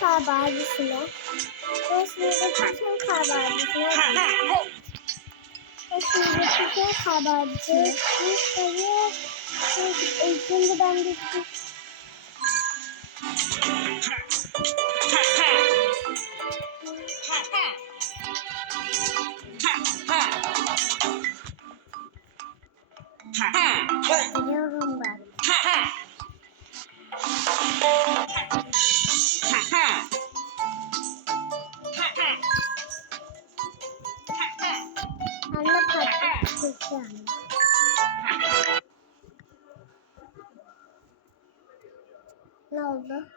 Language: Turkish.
Kar bağcısına. Şimdi kar bağcısına. Şimdi ben gittim. Biliyorum ben. Anne patlatacağım. Ne oldu?